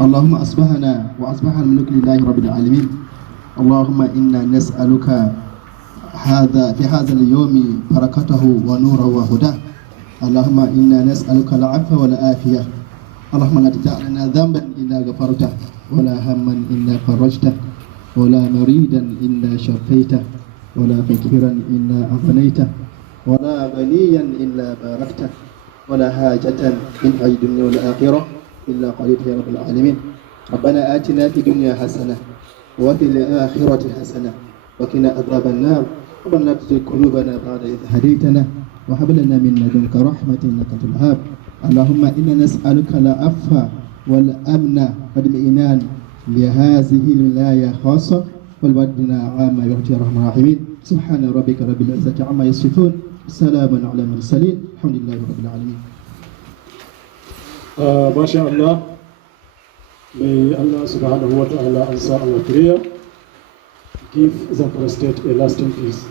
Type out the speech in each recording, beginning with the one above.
اللهم أصبحنا وأصبح الملك لله رب العالمين. اللهم إنا نسألك في هذا اليوم بركته ونوره وهداه. اللهم إنا نسألك العفو والعافية. اللهم لا تدع لنا ذنبا إلا غفرته، ولا هما إلا فرجته، ولا مريدا إلا شفيته، ولا فقيرا إلا أغنيته، ولا غنيا إلا باركته، ولا حاجة من حاجة الدنيا والآخرة إلا قضيتها يا رب العالمين. ربنا آتنا في الدنيا حسنة وفي الآخرة حسنة وقنا عذاب النار. ربنا لا تزغ قلوبنا بعد إذ هديتنا وهب لنا من لدنك رحمة إنك أنت الوهاب. اللهم إنا نسألك العفو والأمن والاطمئنان لهذه الولاية خاصة والبلدنا عامة برحمتك يا أرحم الراحمين. سبحان ربك رب العزة عما يصفون، سلام على المرسلين، الحمد لله رب العالمين. MashaAllah, may Allah subhanahu wa ta'ala answer our prayer, give Zamfara State a lasting peace,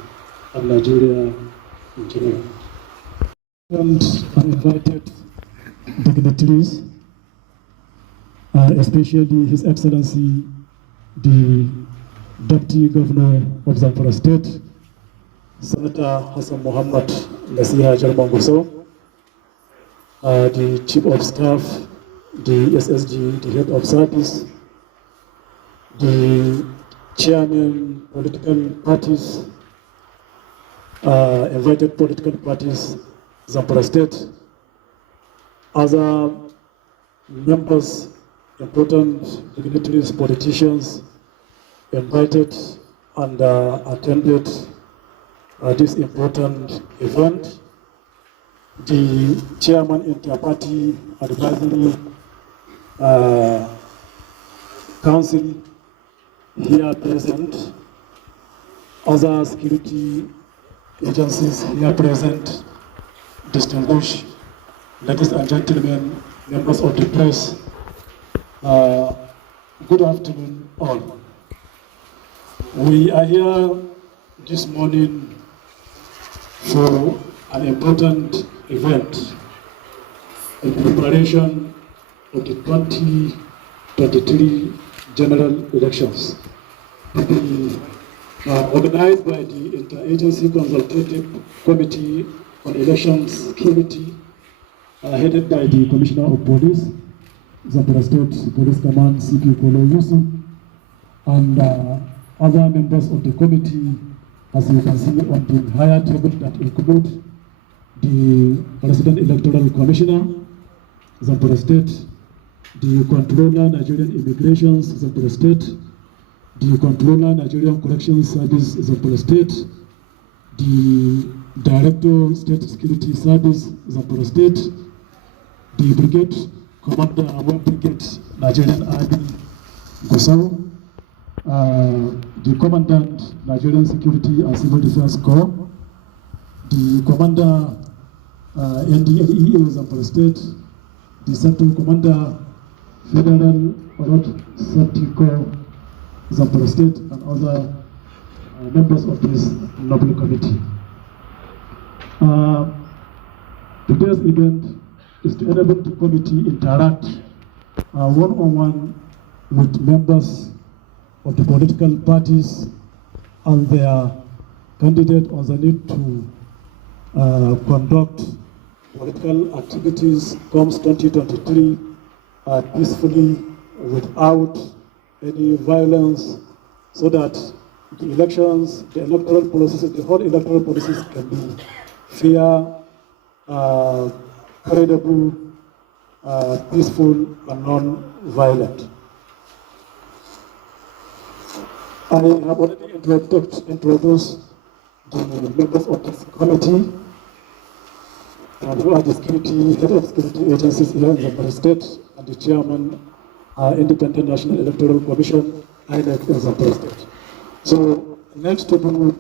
and Nigeria in general. And uninvited dignitaries, especially His Excellency, the Deputy Governor of Zamfara State, Senator Hassan Muhammad Nasiha Jarmanguso, the Chief of Staff, the SSG, the Head of Service, the Chairman, political parties, invited political parties, Zamfara State, other members, important dignitaries, politicians, invited and attended this important event. The Chairman Inter-Party Advisory Council here present, other security agencies here present, distinguished ladies and gentlemen, members of the press, good afternoon all. We are here this morning for an important event in preparation of the 2023 general elections, organized by the Interagency Consultative Committee on Election Security, headed by the Commissioner of Police, Zamfara State Police Command CP Polo Yusuf, and other members of the committee, as you can see on the higher table, that include the President Electoral Commissioner, Zamfara State, the Controller Nigerian Immigration, Zamfara State, the Controller Nigerian Corrections Service, Zamfara State, the Director State Security Service, Zamfara State, the Brigade Commander, 1 Brigade Nigerian Army, Gusau, the Commandant, Nigerian Security and Civil Defense Corps, the Commander, NDLEA, Zamfara State, the Central Commander, Federal Road Safety Corps, Zamfara State, and other members of this noble committee. Today's event is to enable the committee interact one-on-one with members of the political parties and their candidate on the need to conduct political activities comes 2023 peacefully without any violence, so that the elections, the electoral processes, the whole electoral process can be fair, credible, peaceful, and non-violent. I have already introduced the members of this committee. who are the head of security agencies here in Zamfara State, and the chairman, Independent National Electoral Commission, INEC in Zamfara State. So next to do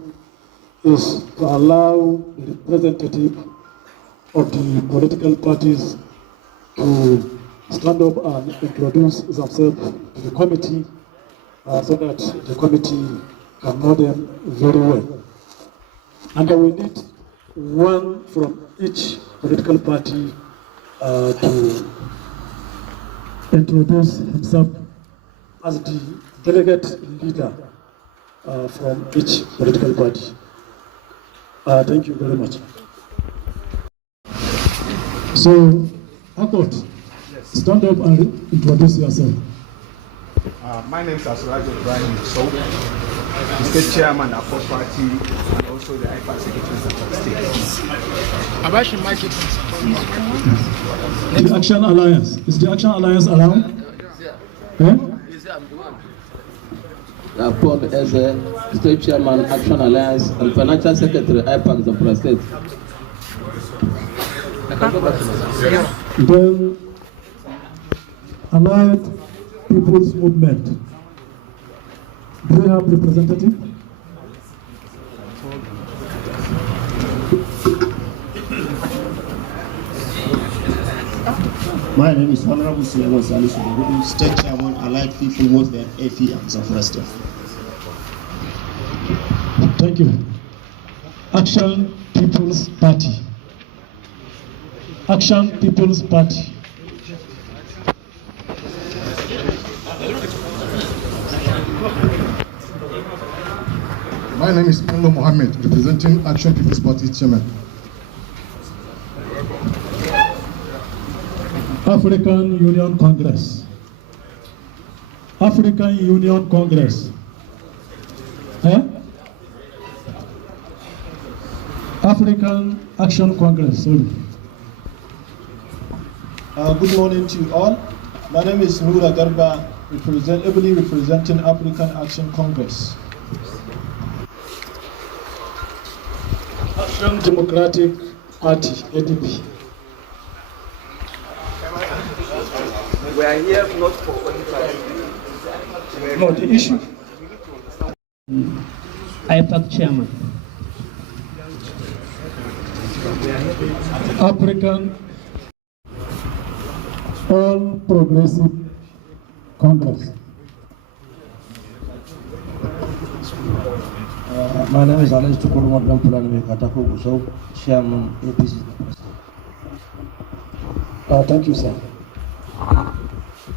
is to allow the representative of the political parties to stand up and introduce themselves to the committee so that the committee can know them very well. And we need one from each political party to introduce himself as the delegate leader from each political party. Thank you very much. So, Akot, stand up and introduce yourself. My name is Asuraj Ibrahim So, the state chairman of our party and also the IPAC secretary of the state. The Action Alliance. Is the Action Alliance around? Yeah? Paul as a state chairman, Action Alliance, and financial secretary, IPAC Zamfara State. Then, Allied People's Movement. Do we have representative? My name is Honorable Sulaiman Salisu, State Chairman, Allied People Movement, AP and Zamfara State. Thank you. Action People's Party. Action People's Party. My name is Bello Mohammed, representing Action People's Party Chairman. African Union Congress. African Union Congress. African Action Congress, sorry. Good morning to you all. My name is Noura Garba, ably representing African Action Congress. Action Democratic Party, ADP. We are here not for qualified. No, the issue. IPAC chairman. African All Progressive Congress. My name is Alex Tukuruma Dampulani Katako Gusau, Chairman APC. Thank you, sir.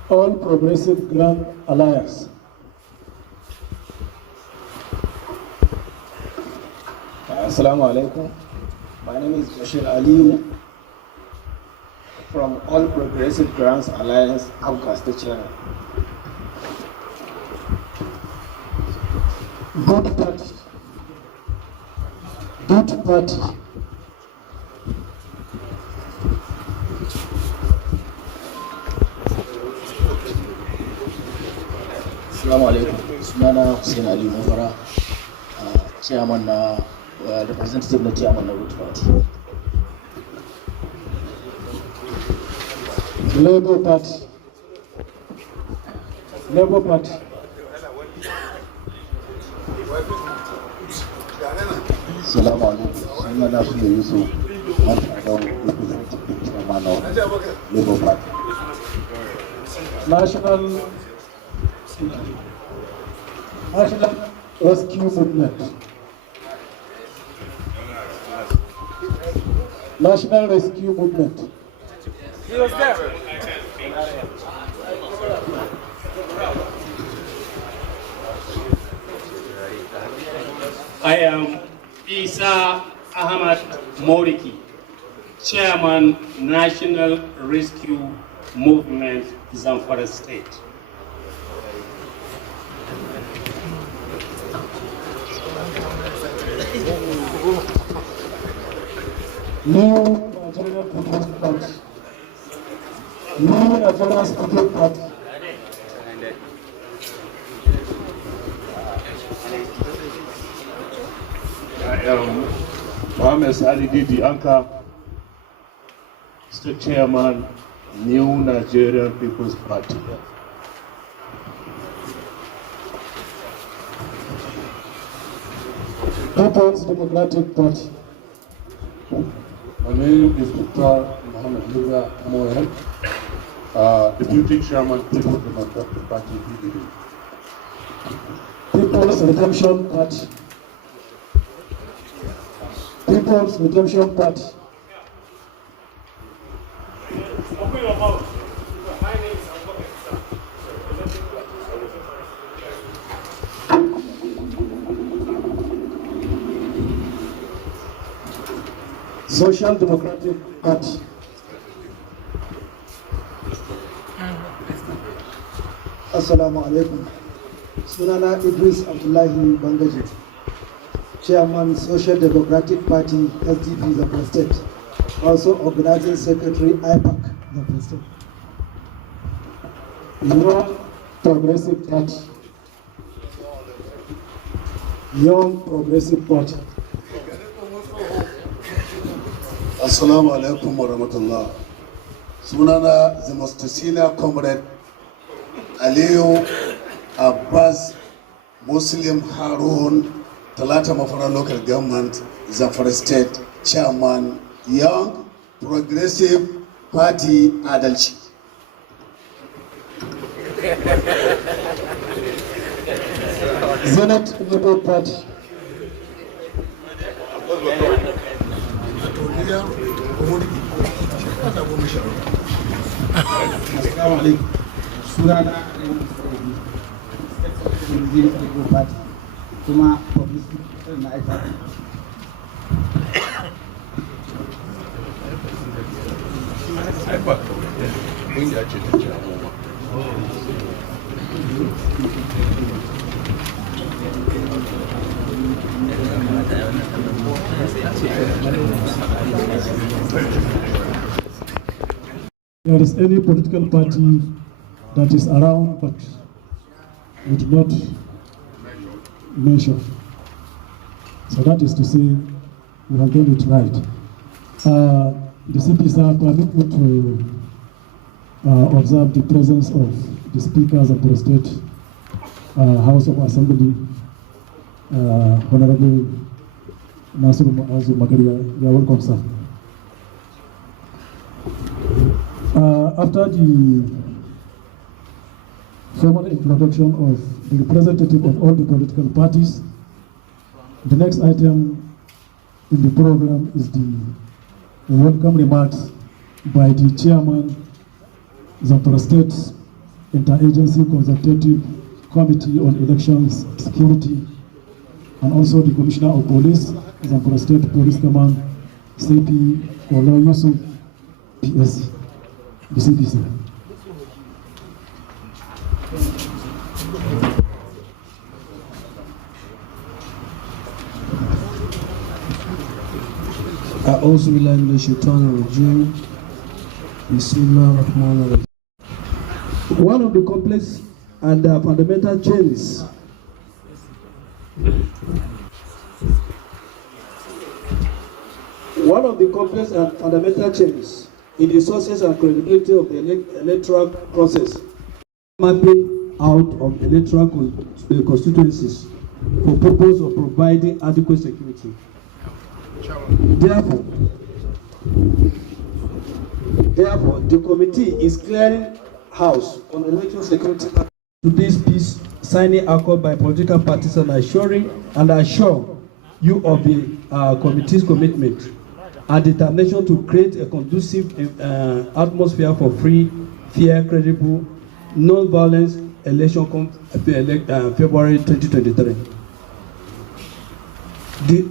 All Progressive Grand Alliance. Assalamu alaikum. My name is Bashir Aliyu from All Progressive Grants Alliance, Abka State Chairman. Good Party. Good Party. Assalamu alaikum. Sunana Hussein Ali Zamfara, chairman na representative na chairman na Good Party. Labour Party. Labour Party. Assalamu alaikum. Sunana Sule Yusuf, representative chairman of Labour Party. National Rescue Movement. National Rescue Movement. He was there. I am Isa Ahmad Moriki, Chairman, National Rescue Movement, Zamfara State. New Nigerian People's Party. New Nigerian People's Party. I am Mohammed Ali Didi Anka, Mr. Chairman, New Nigerian People's Party. People's Democratic Party. My name is Dr. Mohammed Lura Moen, Deputy Chairman, People's Democratic Party, PDP. People's Redemption Party. People's Redemption Party. Social Democratic Party. Assalamu alaikum. Sunana Idris Abdullahi Bangaji, Chairman Social Democratic Party, SDP Zamfara State, also Organizing Secretary, IPAC, Zamfara State. Young Progressive Party. Young Progressive Party. Assalamu alaikum wa rahmatullah. Sunana the most senior comrade Aliyu Abbas Muslim Harun, Talata Mafara Local Government, Zamfara State, Chairman, Young Progressive Party Adalci. Zenith Labour Party. Assalamu alaikum. Sunana Zenith Labour Party, kuma publicity na IPAC. There is any political party that is around but we do not mention. So that is to say, we have done it right. The CP sir, permit me to observe the presence of the speakers of the State House of Assembly, Honorable Nasir Muazu Magaria. You are welcome, sir. After the formal introduction of the representative of all the political parties, the next item in the program is the welcome remarks by the chairman, Zamfara State Interagency Consultative Committee on Elections Security, and also the Commissioner of Police, Zamfara State Police Command, CP Olo Yusuf, PSC. The CP, sir. أعوذ بالله من الشيطان الرجيم. بسم الله الرحمن الرحيم. One of the complex and fundamental changes in the sources and credibility of the electoral process, mapping out of electoral constituencies for purpose of providing adequate security. Therefore, the committee is clearing house on election security to this peace signing accord by political parties and assure you of the committee's commitment and determination to create a conducive atmosphere for free, fair, credible, non-violence election February 2023.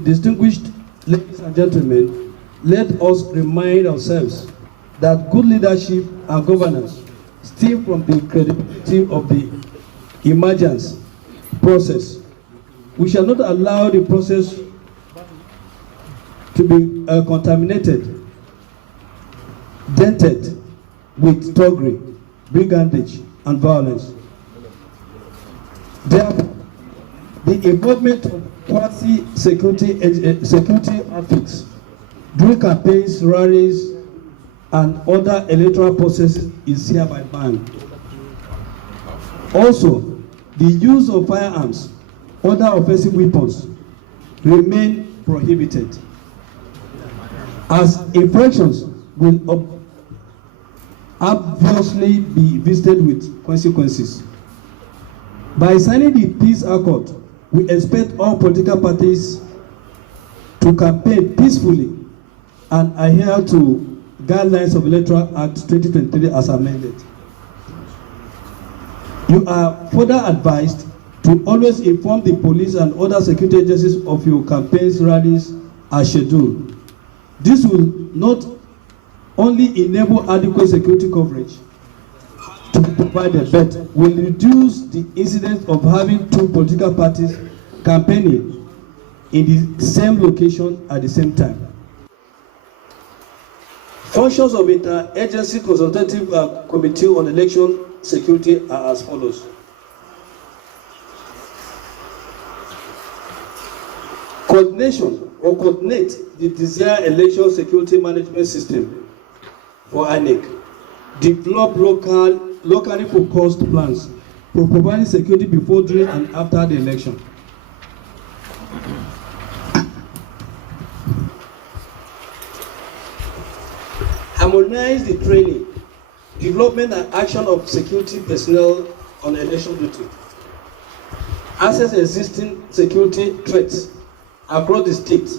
Distinguished ladies and gentlemen, let us remind ourselves that good leadership and governance stem from the credibility of the emergence process. We shall not allow the process to be contaminated, dented with thuggery, brigandage, and violence. Therefore, the involvement of quasi-security outfits during campaigns, rallies, and other electoral processes is hereby banned. Also, the use of firearms, other offensive weapons, remain prohibited, as infractions will obviously be visited with consequences. By signing the peace accord, we expect all political parties to campaign peacefully and adhere to guidelines of Electoral Act 2023 as amended. You are further advised to always inform the police and other security agencies of your campaigns rallies as scheduled. This will not only enable adequate security coverage to be provided, but will reduce the incidence of having two political parties campaigning in the same location at the same time. Functions of Interagency Consultative Committee on Election Security are as follows. Coordinate the desired election security management system for INEC. Develop locally focused plans for providing security before, during, and after the election. Harmonize the training, development, and action of security personnel on election duty. Assess existing security threats across the state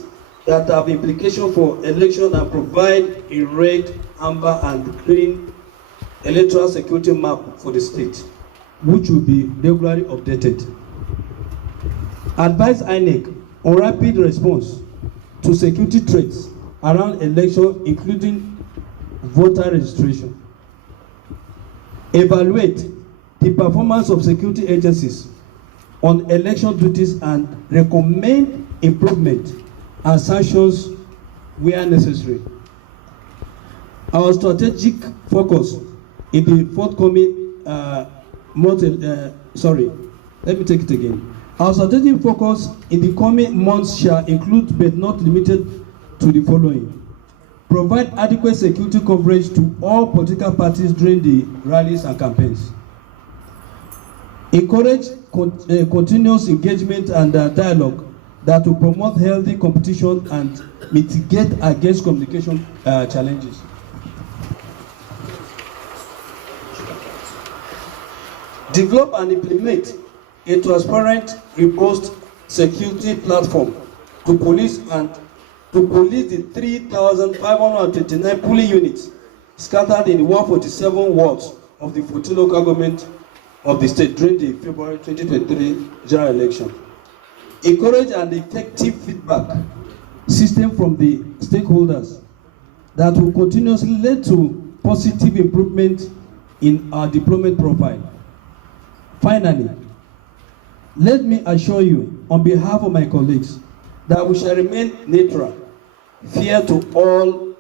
that have implication for election and provide a red, amber, and green electoral security map for the state, which will be regularly updated. Advise INEC on rapid response to security threats around election, including voter registration. Evaluate the performance of security agencies on election duties and recommend improvement and sanctions where necessary. Our strategic focus in the forthcoming Our strategic focus in the coming months shall include, but not limited to, the following: provide adequate security coverage to all political parties during the rallies and campaigns. Encourage continuous engagement and dialogue that will promote healthy competition and mitigate against communication challenges. Develop and implement a transparent, robust security platform to police the 3,529 polling units scattered in 147 wards of the 14 local government of the state during the February 2023 general election. Encourage an effective feedback system from the stakeholders that will continuously lead to positive improvement in our deployment profile. Finally, let me assure you, on behalf of my colleagues, that we shall remain neutral, fair to all,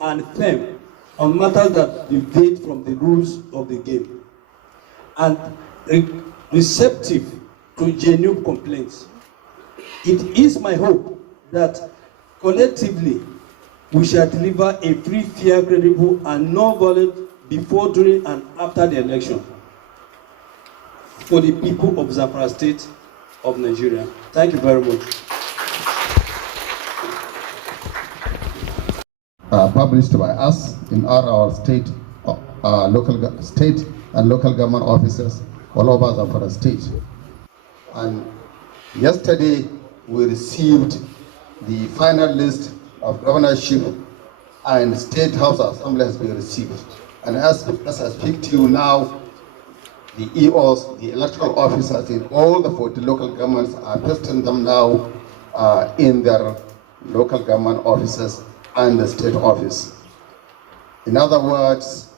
and firm on matters that deviate from the rules of the game, and receptive to genuine complaints. It is my hope that collectively we shall deliver a free, fair, credible, and non-violent before, during, and after the election for the people of Zamfara State of Nigeria. Thank you very much. Published by us in our state and local government offices all over Zamfara State. And yesterday we received the final list of governorship and state house assembly has been received. And as I speak to you now, the EOs, the electoral officers in all the 40 local governments are testing them now in their local government offices and the state office. In other words,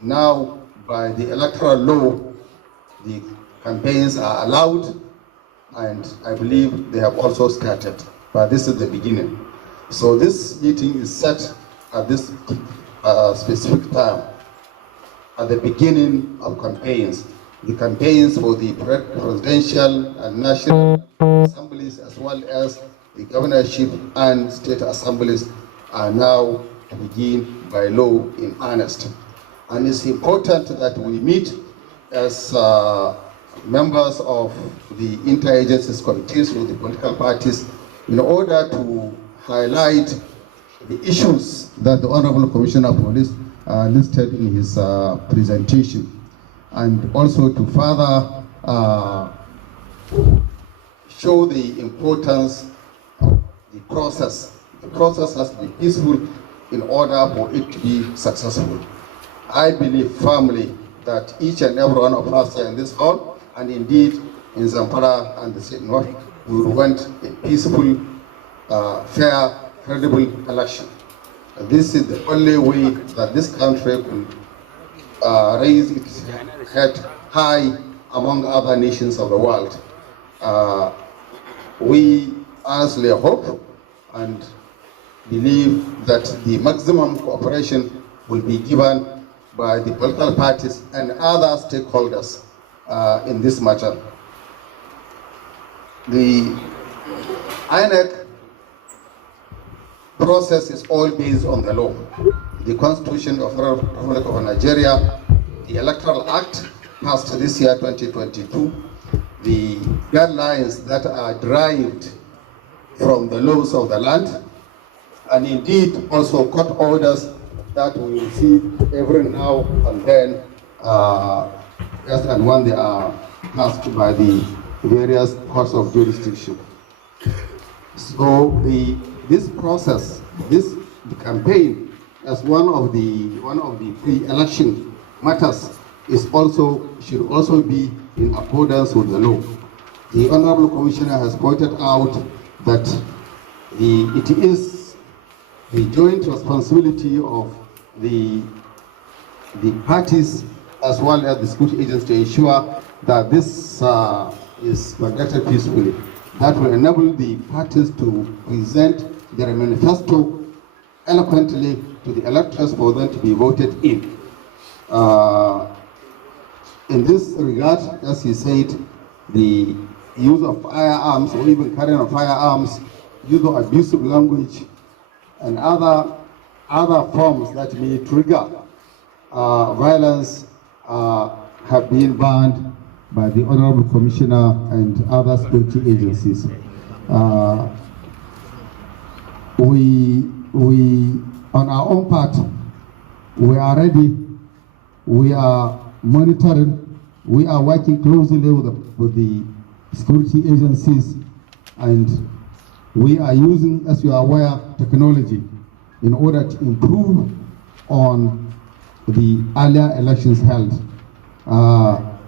now by the electoral law, the campaigns are allowed, and I believe they have also started, but this is the beginning. So this meeting is set at this specific time, at the beginning of campaigns. The campaigns for the presidential and national assemblies, as well as the governorship and state assemblies, are now begin by law in earnest. And it's important that we meet as members of the interagencies committees with the political parties in order to highlight the issues that the Honorable Commissioner of Police listed in his presentation, and also to further show the importance of the process. The process has to be peaceful in order for it to be successful. I believe firmly that each and every one of us here in this hall, and indeed in Zamfara and the state north, we want a peaceful, fair, credible election. And this is the only way that this country could raise its head high among other nations of the world. We honestly hope and believe that the maximum cooperation will be given by the political parties and other stakeholders in this matter. The INEC process is all based on the law. The Constitution of the Republic of Nigeria, the Electoral Act passed this year, 2022, the guidelines that are derived from the laws of the land, and indeed also court orders that we will see every now and then, as and when they are passed by the various courts of jurisdiction. So this process, the campaign, as one of the pre-election matters, should also be in accordance with the law. The Honorable Commissioner has pointed out that it is the joint responsibility of the parties as well as the security agents to ensure that this is conducted peacefully. That will enable the parties to present their manifesto eloquently to the electors for them to be voted in. In this regard, as he said, the use of firearms or even carrying of firearms, use of abusive language, and other forms that may trigger violence have been banned by the Honorable Commissioner and other security agencies. We, on our own part, we are ready. We are monitoring. We are working closely with the security agencies, and we are using, as you are aware, technology in order to improve on the earlier elections held.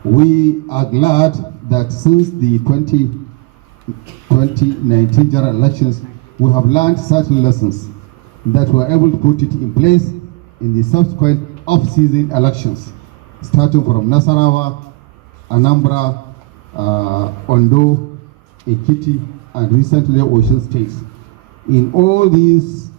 We are glad that since the 2019 general elections, we have learned certain lessons that we are able to put it in place in the subsequent off-season elections, starting from Nasarawa, Anambra, Ondo, Ekiti, and recently Ocean states. In all these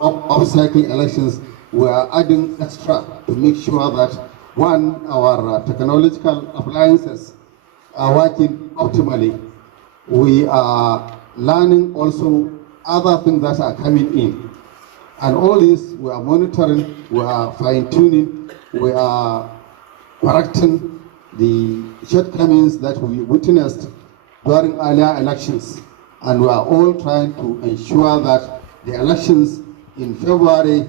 off-cycle elections, we are adding extra to make sure that, one, our technological appliances are working optimally. We are learning also other things that are coming in. And all this, we are monitoring, we are fine-tuning, we are correcting the shortcomings that we witnessed during earlier elections. And we are all trying to ensure that the elections in February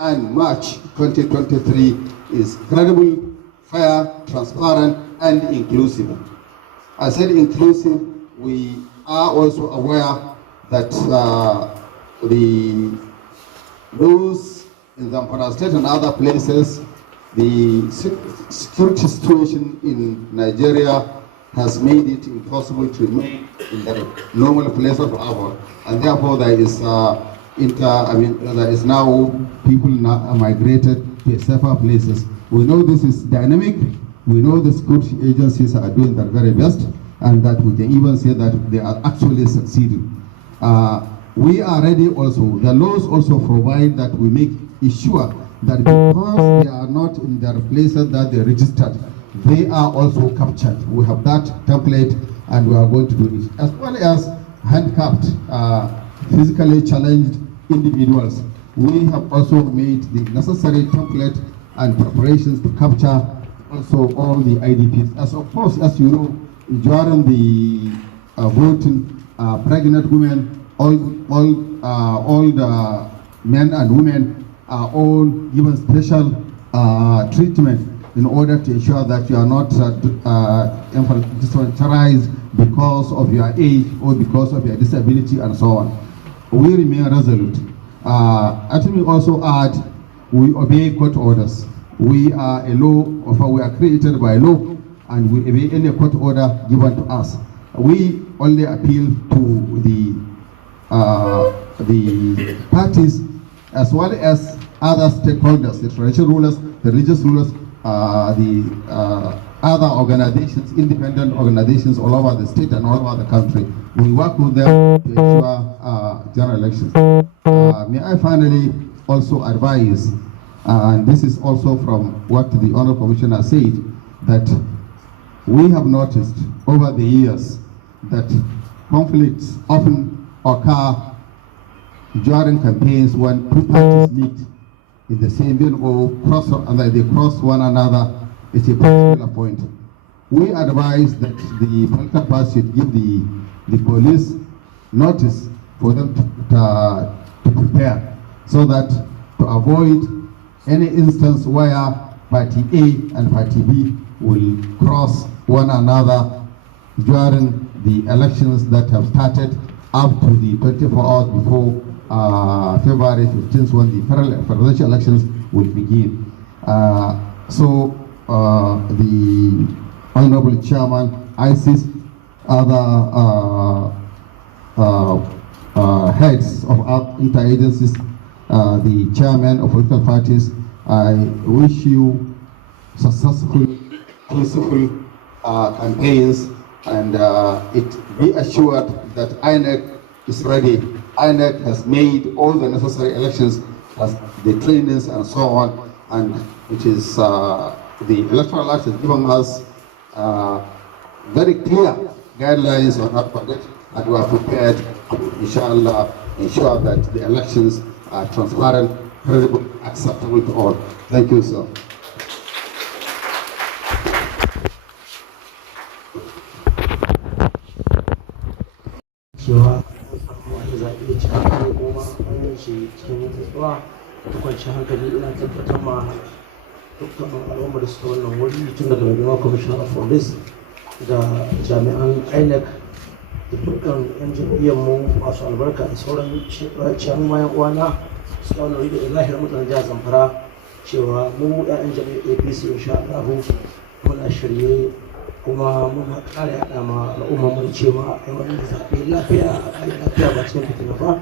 and March 2023 is credible, fair, transparent, and inclusive. I said inclusive. We are also aware that those in Zamfara State and other places, the security situation in Nigeria has made it impossible to remain in the normal place of our, and therefore there is there is now people now migrated to safer places. We know this is dynamic. We know the security agencies are doing their very best, and that we can even say that they are actually succeeding. We are ready also. The laws also provide that we make sure that because they are not in their places that they registered, they are also captured. We have that template, and we are going to do it. As well as handicapped, physically challenged, individuals. We have also made the necessary template and preparations to capture also all the IDPs. As of course, as you know, during the voting, pregnant women, all the men and women are all given special treatment in order to ensure that you are not disenfranchised because of your age or because of your disability and so on. We remain resolute. Let me also add, we obey court orders. We are a law, we are created by law, and we obey any court order given to us. We only appeal to the parties as well as other stakeholders, the traditional rulers, the religious rulers, the other organizations, independent organizations all over the state and all over the country. We work with them to ensure general elections. May I finally also advise, and this is also from what the Honorable Commissioner said, that we have noticed over the years that conflicts often occur during campaigns when two parties meet in the same bill or they cross one another at a particular point. We advise that the political party should give the police notice for them to prepare, so that to avoid any instance where party A and party B will cross one another during the elections that have started up to the 24 hours before February 15th, when the presidential elections will begin. The Honorable Chairman, ISIS, other heads of interagencies, the chairman of political parties, I wish you successful, peaceful campaigns, and it be assured that INEC is ready. INEC has made all the necessary elections, has the trainings and so on, and it is the Electoral Act has given us very clear guidelines on how to conduct, and we are prepared to, inshallah, ensure that the elections are transparent, credible, acceptable to all. Thank you, sir. cewa wani zaɓe cikin hankali kuma an yi shi cikin nutsuwa da kwanciyar hankali. Ina tabbatar ma dukkan al'ummar da suka wannan wuri, tun daga mai commissioner of police da jami'an INEC da dukkan 'yan jam'iyyar mu masu albarka da sauran ciyaman bayan uwana suka wannan wuri da zahirar mutanen jihar Zamfara, cewa mu 'ya'yan jam'iyyar APC insha Allah muna shirye kuma muna ƙara yaɗa ma al'ummar mu cewa a yi wani zaɓe lafiya a lafiya ba cikin fitina ba.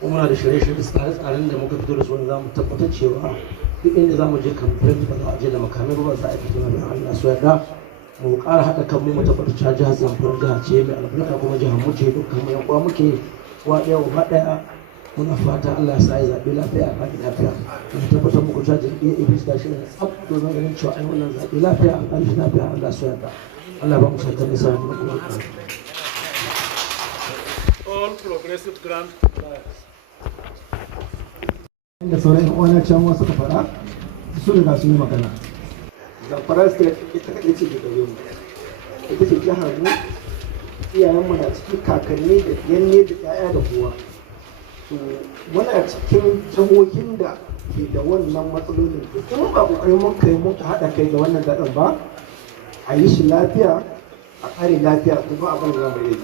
Kuma muna da shirye-shirye da tsare-tsaren da muka fito da su wanda za mu tabbatar cewa duk inda za mu je kamfen ba za a je da makamai ba za a yi fitina da Allah su yarda. Mu ƙara haɗa kanmu mu tabbatar cewa jihar Zamfara jiha ce mai albarka, kuma jihar mu ce dukkan mu yan uwa muke wa ɗaya wa ɗaya. Muna fata Allah ya sa ya zaɓe lafiya a ƙarfi lafiya. Mu tabbatar muku cewa jam'iyyar APC ta shirya tsaf domin ganin cewa an wannan zaɓe lafiya a ƙarfi lafiya. Allah su yarda. Allah ba mu shakar nisa da kuma all progressive grand da sauran uwana can wasu ka fara su riga sun yi magana. Zamfara state ita kaɗai ce da gare mu, ita ce jihar mu, iyayenmu na cikin kakanni da yanne da 'ya'ya da kowa. Muna cikin jihohin da ke da wannan matsalolin, in ba ƙoƙarin mun kai mun haɗa kai da wannan daɗin ba, a yi shi lafiya, a ƙare lafiya, kuma abin da zamu yi.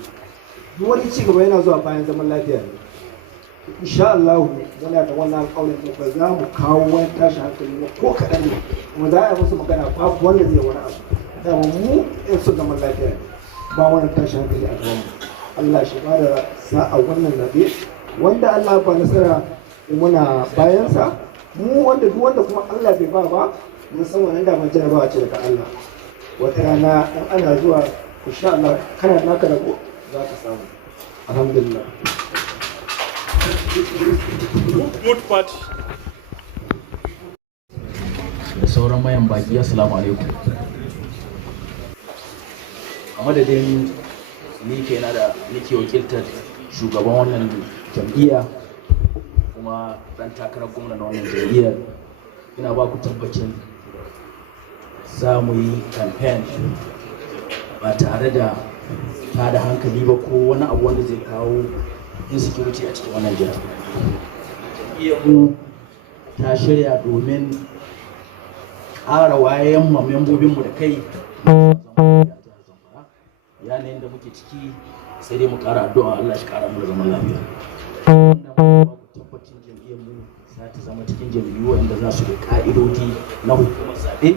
Duk wani ci gaba yana zuwa bayan zaman lafiya ne. Insha Allah yana da wannan alƙawarin da ba za mu kawo wani tashin hankali ko kaɗan ne, kuma za a yi musu magana babu wanda zai wani abu. Dama mu in su zaman lafiya ne, ba wani tashin hankali a gaban mu. Allah shi ba da sa'a wannan zaɓe, wanda Allah ba nasara muna bayansa, mu wanda duk wanda kuma Allah bai ba ba, mun san wannan da ban jarabawa ce daga Allah. Wata rana in ana zuwa insha Allah kana naka rabo za ka samu. Alhamdulillah. good party. Da sauran mayan baki, assalamu alaikum. A madadin ni ke da nake wakiltar shugaban wannan jam'iyya kuma ɗan takarar gwamna na wannan jam'iyyar. Ina ba ku tabbacin za mu yi campaign ba tare da tada hankali ba ko wani abu wanda zai kawo insecurity a cikin wannan jiha. Mu ta shirya domin ƙara wayan ma membobinmu da kai yanayin da muke ciki, sai dai mu ƙara addu'a Allah shi ƙara mu da zaman lafiya. Tabbacin jam'iyyarmu za ta zama cikin jam'iyyu wanda za su da ƙa'idodi na hukumar zaɓe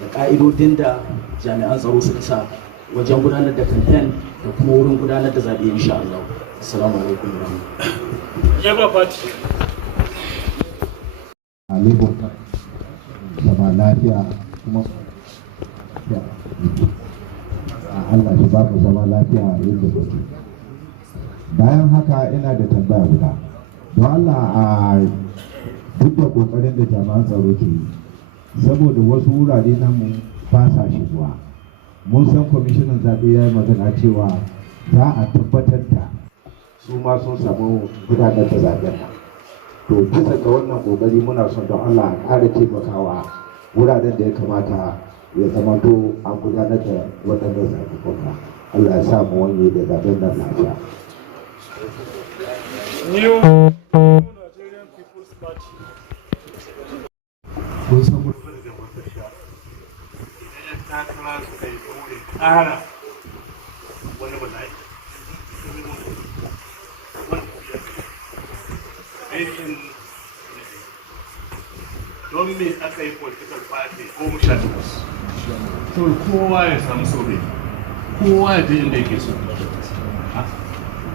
da ƙa'idodin da jami'an tsaro suka sa wajen gudanar da campaign da kuma wurin gudanar da zaɓe insha Allah. Assalamu alaikum wa rahmatullahi. Alaikum zama lafiya kuma Allah shi ba ku zama lafiya yadda kuke. Bayan haka ina da tambaya guda. Don Allah a duk da kokarin da jami'an tsaro ke yi, saboda wasu wurare namu ba sa shigowa. Mun san kwamishinan zaɓe ya yi magana cewa za a tabbatar da su ma sun samu gudanar da zaɓen nan. To bisa ga wannan kokari muna son don Allah a ƙara taimakawa wuraren da ya kamata ya zama to an gudanar da waɗannan zaɓuɓɓuka. Allah ya sa mu wanye da zaɓen nan lafiya. New Nigerian People's Party. Kun san mutum da wata sha idan ya takara suka yi kore ƙara wani bala'i. Don me aka yi political party 18? To kowa ya samu sobe, kowa ya je inda yake so.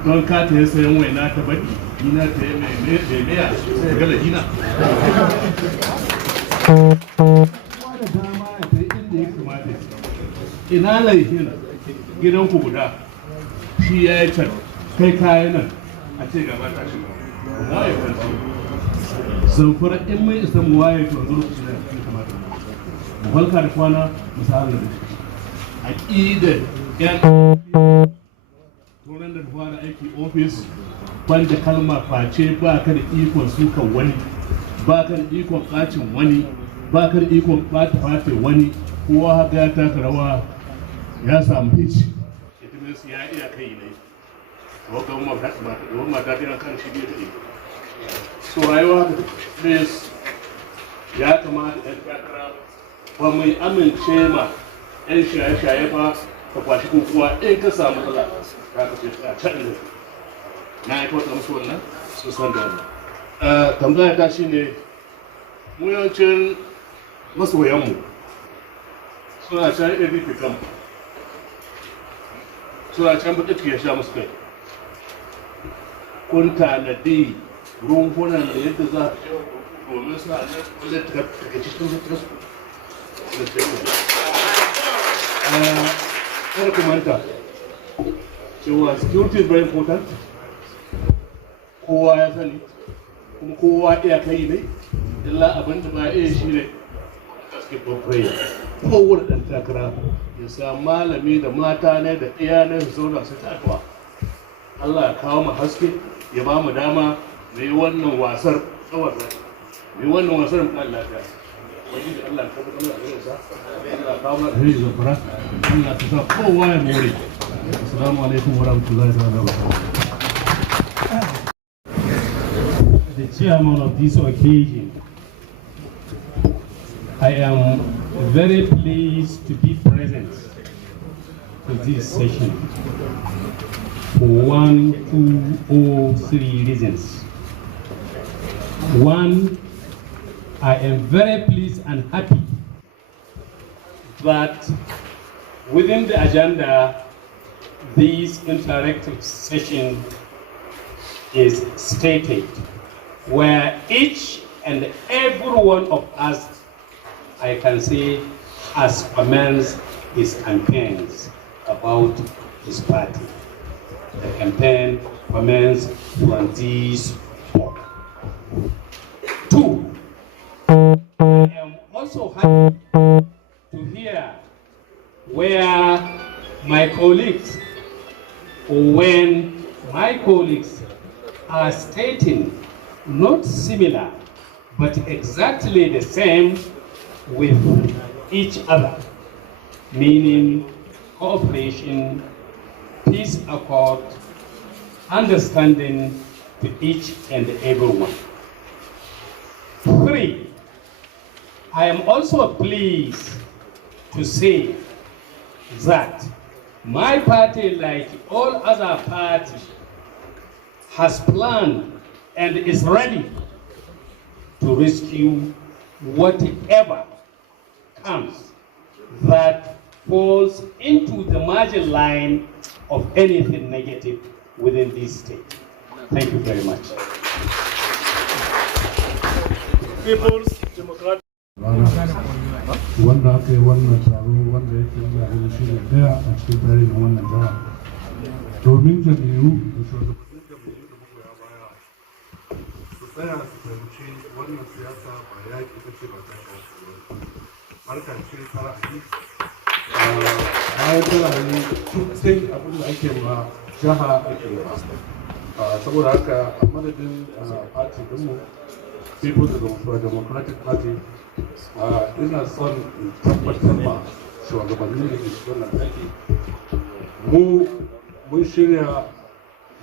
Don ka ta yi sayan waina ta baɗi, ina ta yi mai meya sai ya gala ina. Kowa da dama ya ta yi inda ya kamata. Ina laifin gidanku guda, shi ya yi can, kai kayan nan, a ce gaba ta shi. Waye kwanci. Zamfara in mai isa mu waye to zo su da ya kamata. Mu halka da kwana mu sa da shi. Aqidar yan turan da fara aiki ofis banda kalma face ba ka da ikon sukan wani, ba ka da ikon ɓacin wani, ba ka da ikon ɓata fata wani, kowa haka ya taka rawa ya samu hitch. Ita mai ya iya kai ne. Wakon mata tana kan shi biyu da iko. So rayuwa please ya kamata ɗan takara ba mai amince ma 'yan shaye-shaye ba ka kwashi kukuwa in ka samu matsala ka kace a can da na yi kwata musu wannan su san da wannan. Tambaya ta shi ne mu yawancin masoyanmu suna can ADP kan suna can baƙi ya sha musu kai. Kun tanadi rumfunan da yadda za a ce domin suna nan wanda daga cikin zuciyarsu da teku. Kada ku manta cewa security is very important. Kowa ya sani kuma kowa iya kai ne, illa abin da ba iya shi ne basketball player. Kowane ɗan takara ya sa malami da mata ne da iyalai su zauna su tafiya. Allah ya kawo mu haske ya ba mu dama mu yi wannan wasar tsawon rai, mu yi wannan wasar mu kan lafiya. Wani da Allah ya kawo mana da sa, Allah ya kawo mana da Zamfara, Allah ya sa kowa ya more. Assalamu alaikum wa rahmatullahi wa barakatuh. The chairman of this occasion, I am very pleased to be present to this session for 1, 2, or 3 reasons. One, I am very pleased and happy that within the agenda, this interactive session is stated, where each and every one of us, I can say, has commenced his campaigns about his party. The campaign commenced from this board. 2, I am also happy to hear where my colleagues, or when my colleagues are stating not similar, but exactly the same with each other, meaning cooperation, peace accord, understanding to each and everyone. 3, I am also pleased to say that my party, like all other parties, has planned and is ready to rescue whatever comes that falls into the margin line of anything negative within this state. Thank you very much. People's Democratic. Wanda aka yi wannan taro wanda yake wanda ganin shi ne daya a cikin tarihin wannan jiha domin jam'iyyu da shugabannin jam'iyyu da magoya baya su tsaya su fahimci wannan siyasa ba yaƙi ta ce ba ta shafi harka ce ta ra'ayi bayan ta ra'ayi duk sai abin da ake ma jiha ake ma saboda haka a madadin party dinmu People's Democratic Party ina son tabbatar ma shugabanni da ke cikin nan aiki mun shirya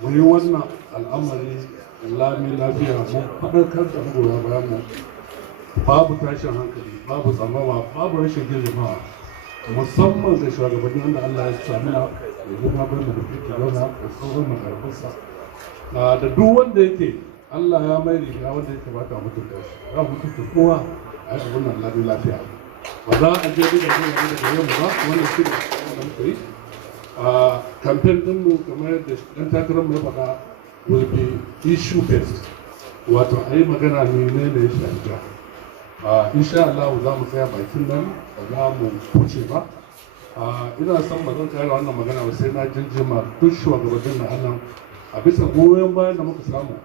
mu yi wannan al'amari lami lafiya mu faɗakar da magoya bayan mu babu tashin hankali babu tsammawa babu rashin girma musamman ga shugabanni wanda Allah ya sami na da girma bai da fiti zauna da sauran makarfinsa da duk wanda yake Allah ya mai riga wanda ya kamata a mutunta shi za mu mutunta kowa a yi abin nan lami lafiya ba za a je duka zuwa daga yau ba wannan shi da muka yi a kamfen ɗinmu kamar yadda ɗan takarar mai faɗa will be issue based wato a yi magana ne ya shafi insha Allah za mu tsaya bakin nan ba za mu kuce ba ina son ba zan kare wannan magana ba sai na jinjima duk shugabannin na annan a bisa goyon bayan da muka samu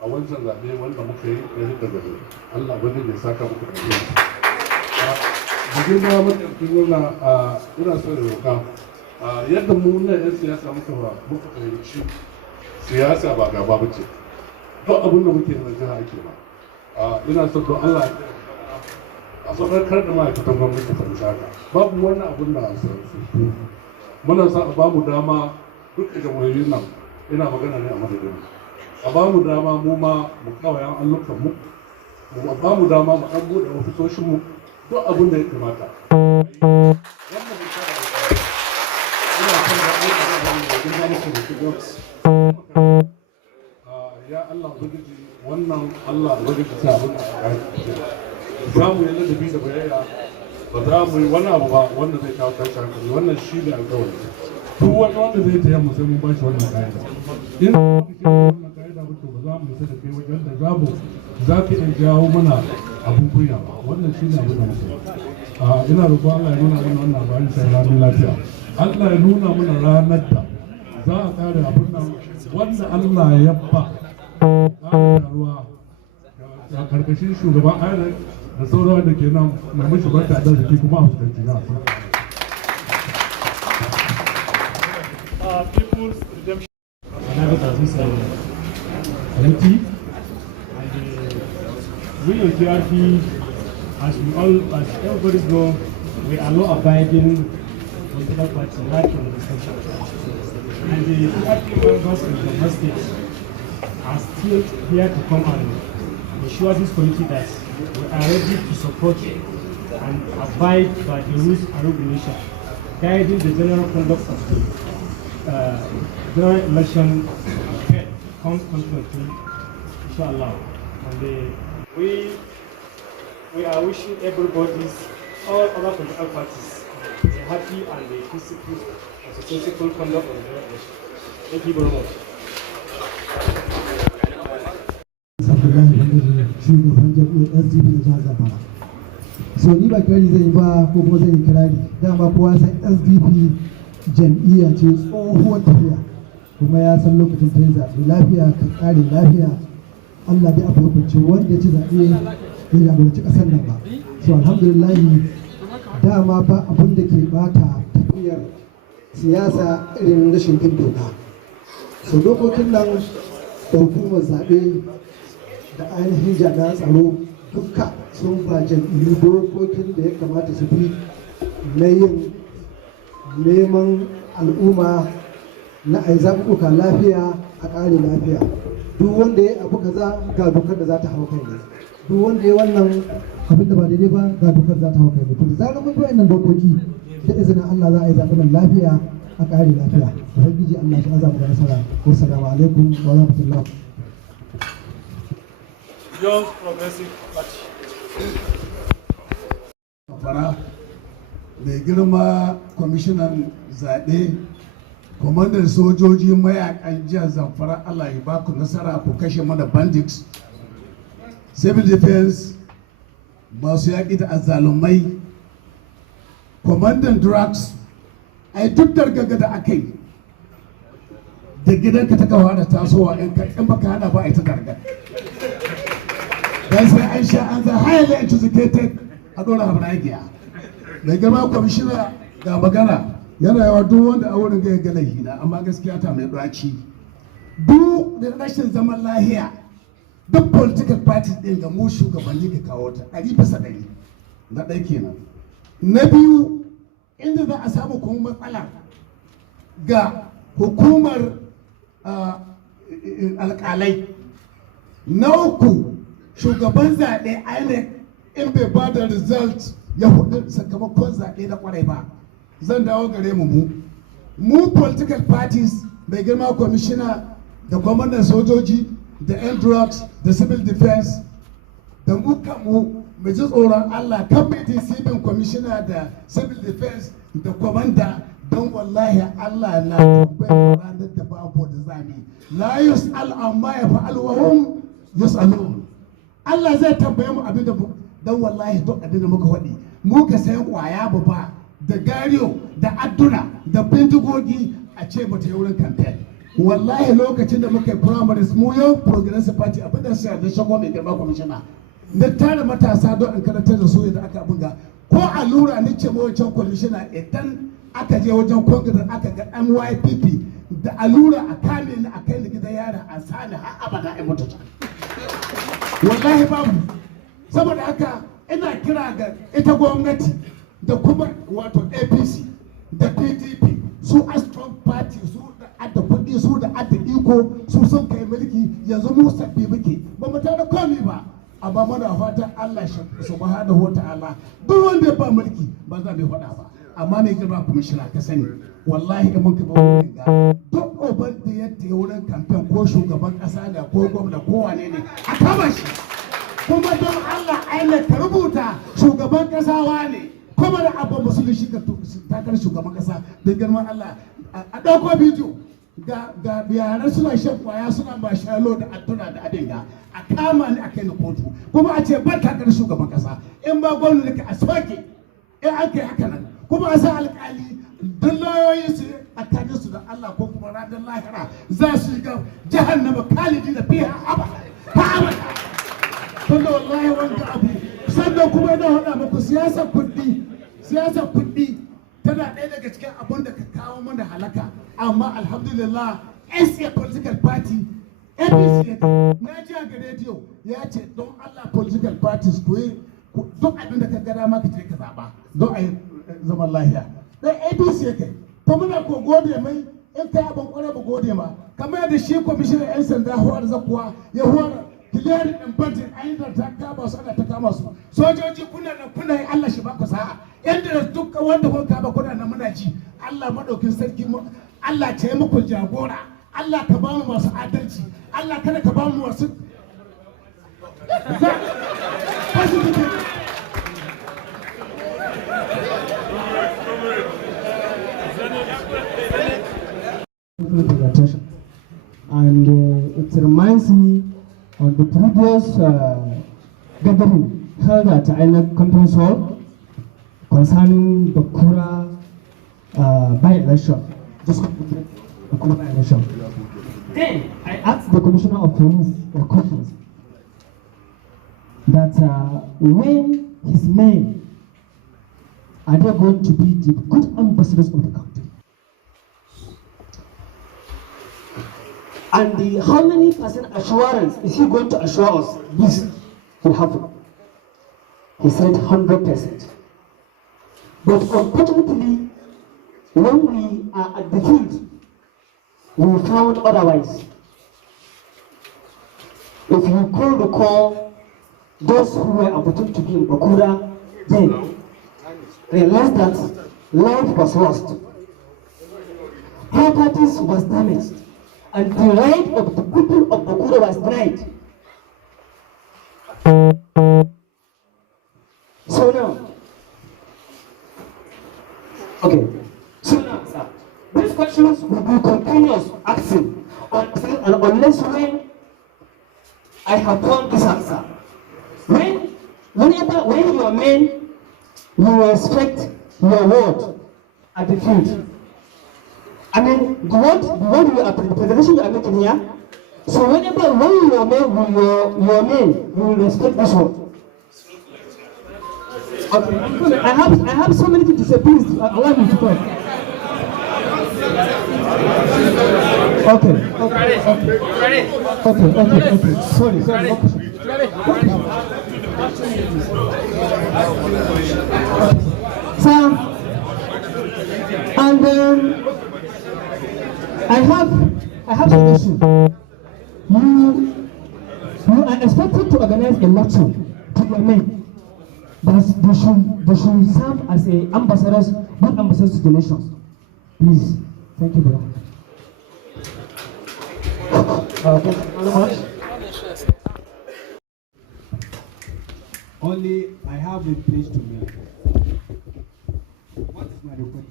a wancan zaɓe wanda muka yi da daga Allah wani bai saka muku da shi da girma matakin nuna ina so da roƙa yadda mu na 'yan siyasa muka fahimci siyasa ba gaba ba ce duk abin da muke na jiha ake ba ina so don Allah a faɗakar da ma'aikatan gwamnati fahimci haka babu wani abin da a sarrafa muna sa a bamu dama duka jamhuriyar nan ina magana ne a madadin a bamu dama mu ma mu kawayan allukan mu a bamu dama mu an buɗe ofisoshin mu duk abin da ya kamata ya Allah ubangiji wannan Allah ubangiji ta abin da za mu yi ladabi da bayayya ba za mu yi wani abu ba wanda zai kawo tashin hankali wannan shi ne alkawari duk wani wanda zai taya mu sai mun ba shi wannan ka'ida in wannan ka'ida ba to ba za mu isa da kai wajen da za ka iya jawo mana abun kunya ba wannan shi ne abin da muke ina roƙon Allah ya nuna mana wannan bayan sai ranar lafiya Allah ya nuna mana ranar da za a tsare abin nan wanda Allah ya ba ruwa a karkashin shugaban INEC da sauran da ke nan mai mashi barka da zaki kuma a fuskanci na su. People's Redemption. We in PRP, as everybody know, we are law-abiding political party right from the station. And the PRP members in the state are still here to come and ensure this committee that we are ready to support and abide by the rules and regulations guiding the general conduct of the general election comes 2023, inshallah. And we are wishing everybody, all other political parties, a happy and a peaceful and successful conduct of the general election. Thank you very much. Shugaban jam'iyyar SDP na jihar Zamfara. So ni ba kirari zai yi ba ko kuma zai yi kirari. Dama kowa san SDP jam'iyya ce tsohuwar tafiya kuma ya san lokacin ta yin zaɓe lafiya ka ƙare lafiya. Allah dai abu hukunci wanda ya ci zaɓe ya jagoranci ƙasar nan ba. So alhamdulillahi dama ba abin da ke bata tafiyar siyasa irin rashin bin doka. So dokokin nan da hukumar zaɓe da ainihin jami'an tsaro duka sun ba jam'iyyu dokokin da ya kamata su bi na yin neman al'umma na a yi zaɓuɓɓuka lafiya a ƙare lafiya. Duk wanda ya abu kaza ga dokar da za ta hau kai ne, duk wanda ya wannan abin da ba daidai ba ga dokar za ta hau kai ne. To da zarar mun bi wannan dokoki da izinin Allah za a yi zaɓen lafiya a ƙare lafiya. Ubangiji Allah shi azabu da nasara. Wassalamu alaikum wa rahmatullah. Young Progressive Party. Zamfara, mai girma kwamishinan zaɓe, kwamandan sojoji mayakan jihar Zamfara, Allah ya baku nasara ku kashe mana bandits, civil defense masu yaƙi da azzalumai, kwamandan drugs, ai duk dargaga da aka yi da gidanka ta kawo da tasowa in baka hana ba a yi ta darga. Dan sai an sha an zai highly intoxicated a ɗora habragiya. Mai girma kwamishina ga magana yana yawa duk wanda a wurin ga gala hina, amma gaskiya ta mai ɗaci. Duk da rashin zaman lahiya duk political parties ɗin ga mu shugabanni ka kawo ta 100%. Na ɗaya kenan. Na biyu, inda za a samu kuma matsala ga hukumar alƙalai. Na uku, shugaban zaɓe INEC in bai ba da result ya hudu sakamakon zaɓe na kwarai ba, zan dawo gare mu political parties mai girma kwamishina da kwamandan sojoji da yan drugs da civil defense da mu kanmu mai ji tsoron Allah kan mai dcbin kwamishina da civil defense da kwamanda don wallahi Allah na tambayar ranar da babu da zami la yus'al amma ya fa'al wa hum yus'alun. Allah zai tambaye mu abin da don wallahi duk abin da muka faɗi mu ka sayan kwaya ba da gariyo da adduna da bindigogi a ce ba ta yi wurin campaign. Wallahi lokacin da muka yi primaries mu yau progressive party abin da sai da shago mai girma kwamishina na tare matasa don an karantar da su yadda aka buga ko allura ni ce wancan kwamishina idan aka je wajen congress aka ga NYPP da allura a kame ni a kai ni gidan yara a sani har abada in mutu. Wallahi babu. Saboda haka ina kira ga ita gwamnati da kuma wato APC da PDP su a strong party su da adda kudi su da adda iko su sun kai mulki yanzu mu sabbi muke ba mu tare komai ba amma muna fatan Allah subhanahu wa ta'ala duk wanda ba mulki ba za mu faɗa ba amma mai girma kwamishina ka sani wallahi in muka ba wurin ga duk oban da ya tayi wurin kamfen ko shugaban kasa da ko gwamna ko wane ne a kama shi kuma don Allah aina ka rubuta shugaban kasa wane kuma da abba musulun shi ka takar shugaban kasa da girman Allah a ɗauko bidiyo ga yaran suna shan kwaya suna ba shalo da adduna da adinga a kama ni a kai ni kotu kuma a ce ba takar shugaban kasa in ba gwamnati ka a soke in an kai haka nan kuma a sa alƙali duk lauyoyi su a kanin su da Allah ko kuma ranar lahira za su yi ga jahannama kalidi da fiha abada. Tunda wallahi wanda abu sannan kuma ina faɗa muku siyasar kuɗi tana ɗaya daga cikin abun da ka kawo mana halaka amma alhamdulillah SA political party APC na ji a rediyo ya ce don Allah political parties ku yi duk abin da ka gada ma ka ce ka zaɓa don a yi zaman lahiya dan APC ya kai to muna ko gode mai in kai abin kwarai ba gode ma kamar yadda shi kwamishinan 'yan sanda huwar zakuwa ya huwar clearing and budget ayyukan ta kama su ana ta kama su sojoji kuna yi Allah shi ba ku sa'a yadda duk wanda kun kama kuna na muna ji Allah madaukin sarki Allah ce muku jagora Allah ka ba mu masu adalci Allah kada ka ba mu wasu and it reminds me of the previous gathering held at INEC Conference Hall concerning the Kura by-election, just the Kura by-election. Then I asked the Commissioner of Police a question that when his men are they going to be the good ambassadors of the country? And how many percent assurance is he going to assure us this will happen? He said 100%. But unfortunately, when we are at the field, we found otherwise. If you could recall, those who were opportunity to be in Bakura then realized that life was lost, properties was damaged, and the right of the people of Bakura was denied. So now, sir, these questions will be continuous asking unless when I have found this answer. When you are men, you respect your word at the field. I mean, the word you are the presentation you are making here. So when you are men, you will respect this word. Okay, I have so many things to say. Please allow me to talk. Okay. Sorry. So, and I have an issue. You are expected to organize a lecture to your men. They should serve as ambassadors, good ambassadors to the nations. Please, thank you very much. Only I have a place to make. What is my request?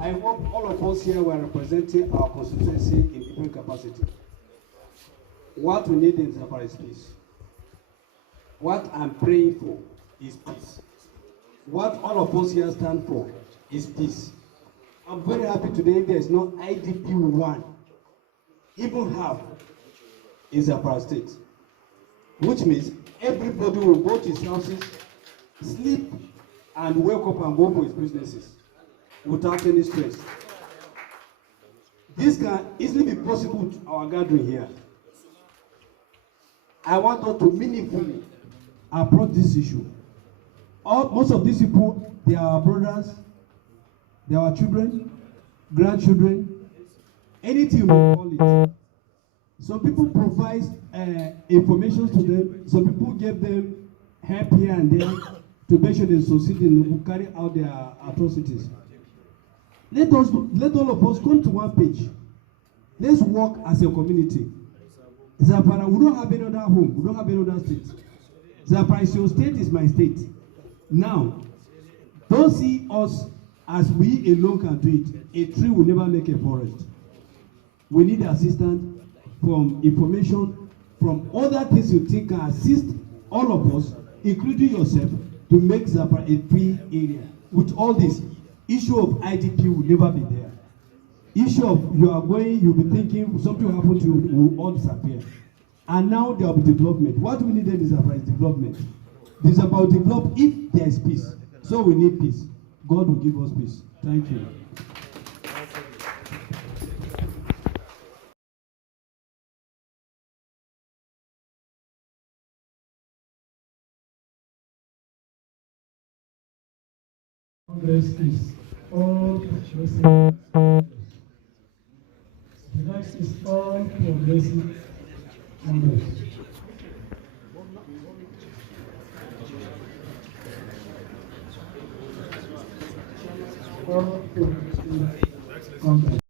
I hope all of us here were representing our constituency in different capacity. What we need in Zamfara is peace. What I'm praying for is peace. What all of us here stand for is peace. I'm very happy today there is no IDP 1, even half, in Zamfara State. Which means everybody will go to his houses, sleep, and wake up and go for his businesses without any stress. This can easily be possible to our gathering here. I want us to meaningfully approach this issue. Most of these people, they are our brothers, they are our children, grandchildren, anything we call it. Some people provide information to them. Some people give them help here and there to make sure they succeed in carry out their atrocities. Let all of us come to one page. Let's work as a community. Zamfara, we don't have any other home. We don't have any other state. Zamfara is your state, is my state. Now, don't see us as we alone can do it. A tree will never make a forest. We need assistance from information, from other things you think can assist all of us, including yourself, to make Zamfara a free area. With all this, issue of IDP will never be there. Issue of you'll be thinking something will happen to you, will all disappear. And now there will be development. What we need is about development. This is about develop if there is peace. So we need peace. God will give us peace. Thank you. Congress is all progressive. The next is all progressive Congress. All progressive Congress.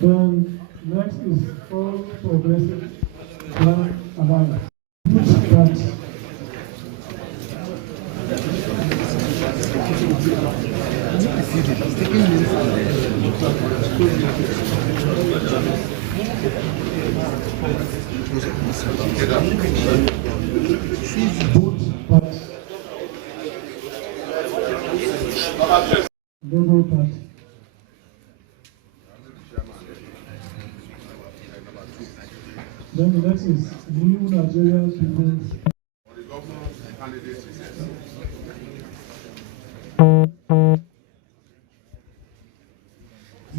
Then next is all progressive Black Alliance. Labour Party. Then the next is New Nigerian People's. The governor candidate is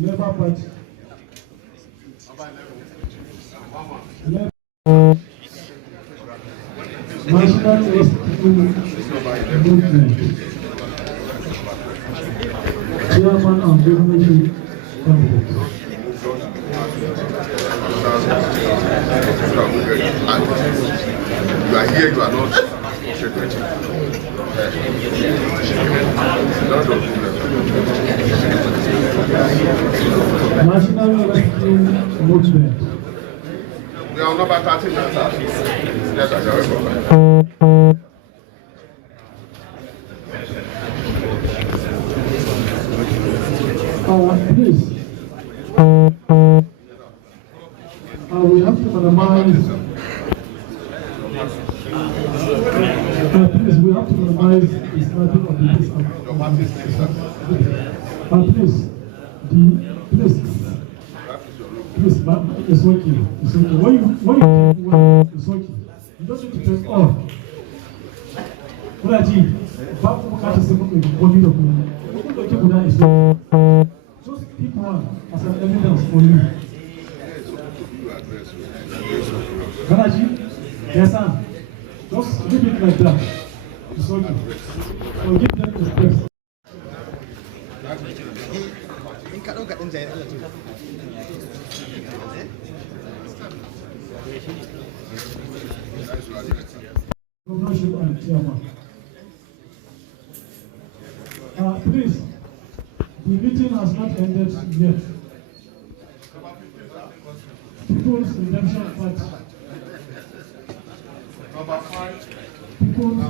Labour Party. National Rescue Movement. Chairman and governorship candidate. You are here, you are not secretary. National Rescue Movement. We are number 13. Please. We have to minimize. Please, we have to minimize the sniping of the please, please, it's working. It's okay. When you take one, it's working. You don't need to press all. What I did, back to catch a second body of me. Just pick one as an evidence for you. Garaji, yes, sir. Just leave it like that. It's okay. So give them the space. Governorship and chairman. Please, the meeting has not ended yet. People's Redemption Party. Number 5. People's